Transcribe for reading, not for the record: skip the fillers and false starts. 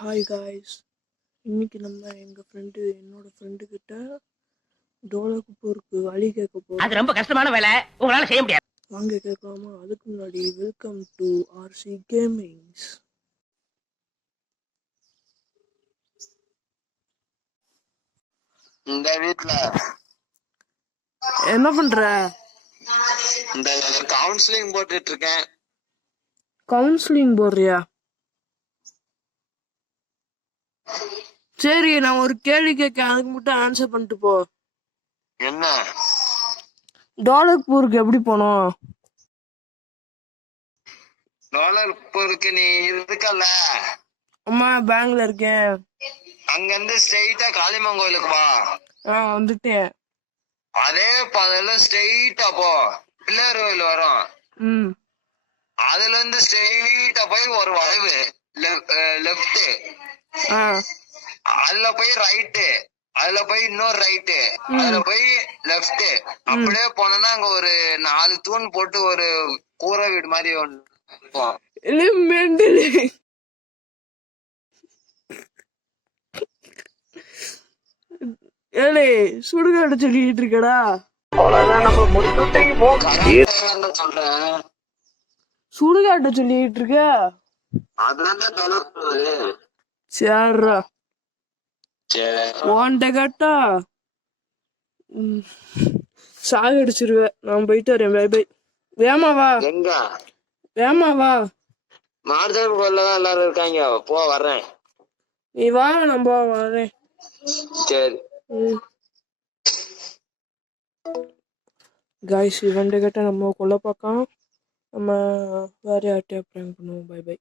Hi guys, இன்னைக்கு நம்ம என்னோட ஃப்ரெண்டு கிட்ட டோலக்பூருக்கு வழி கேட்க போறோம். அது ரொம்ப கஷ்டமான வேலை, உங்களால செய்ய முடியாது. வாங்க கேட்கலாமா? அதுக்கு முன்னாடி வெல்கம் டு ஆர்சி கேமிங்ஸ். இந்த வீட்ல என்ன பண்ற? இந்த கவுன்சிலிங் போட்டுட்டு இருக்கேன். கவுன்சிலிங் போடுறியா? சரி, நான் ஒரு கேள்வி கேட்க, அதுக்கு மட்டும் ஆன்சர் பண்ணிட்டு போ. என்ன? டோலக்பூருக்கு எப்படி போனோம்? டோலக்பூருக்கு நீ இருக்கல? அம்மா பேங்க்ல இருக்கேன். அங்க இருந்து ஸ்ட்ரெயிட்டா காளியம்மன் கோயிலுக்கு வா. வந்துட்டேன். அதே பாதையில ஸ்ட்ரெயிட்டா போ, பிள்ளையார் கோயில் வரும். அதுல இருந்து ஸ்ட்ரெயிட்டா போய் ஒரு வளைவு லெஃப்ட், அதுல போய் ரைட்டு, அதுல போய் இன்னொரு ரைட்டு, அதுல போய் லெஃப்ட். அப்படியே போனோம்னா அங்க ஒரு 4 தூண் போட்டு ஒரு கூரை வீடு மாதிரி ஒண்ணு. ஏலே, சுடுகாடு சொல்லிட்டு இருக்கடா. சொல்றேன், சுடுகாட்ட சொல்லிட்டு இருக்க. சேர்றா ஓன்ட கேட்டா சாகடிச்சிருவேன். நான் போயிட்டு வரேன். Bye bye. வேமாவா? எங்க? வேமாவா? மார்ஜன் கோயில்லதான் எல்லாரும் இருக்காங்க. போ, வர்றேன். நீ வா, நான் வரேன். சரி. காய்ஸ், இவன்ட கேட்டா நம்ம கொல்ல பார்க்கலாம். நம்ம வேற யார்ட்டையா ப்ராங்க் பண்ணுவோம். Bye by.